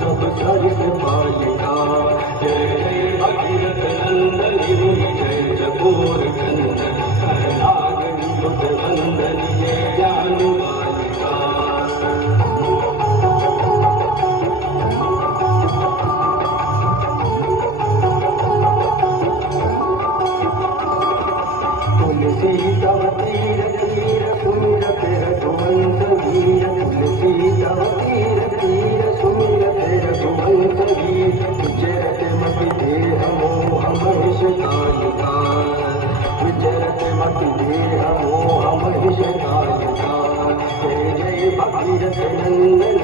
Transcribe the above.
सब सरिस बालिका। जय जय भगीरथ नंदनी जय चकोर नंदन नागनी बुध वंदनी जय जानु बालिका। तुलसी तव तीर तीर सुमिरत रघुवंश वीर। तुलसी तव तीर तीर सुमिरत रघुवंश वीर। विचरत मति देह मोह महिष कालिका। विचरत मति देह मोह महिष कालिका। जय जय भगीरथ नंदन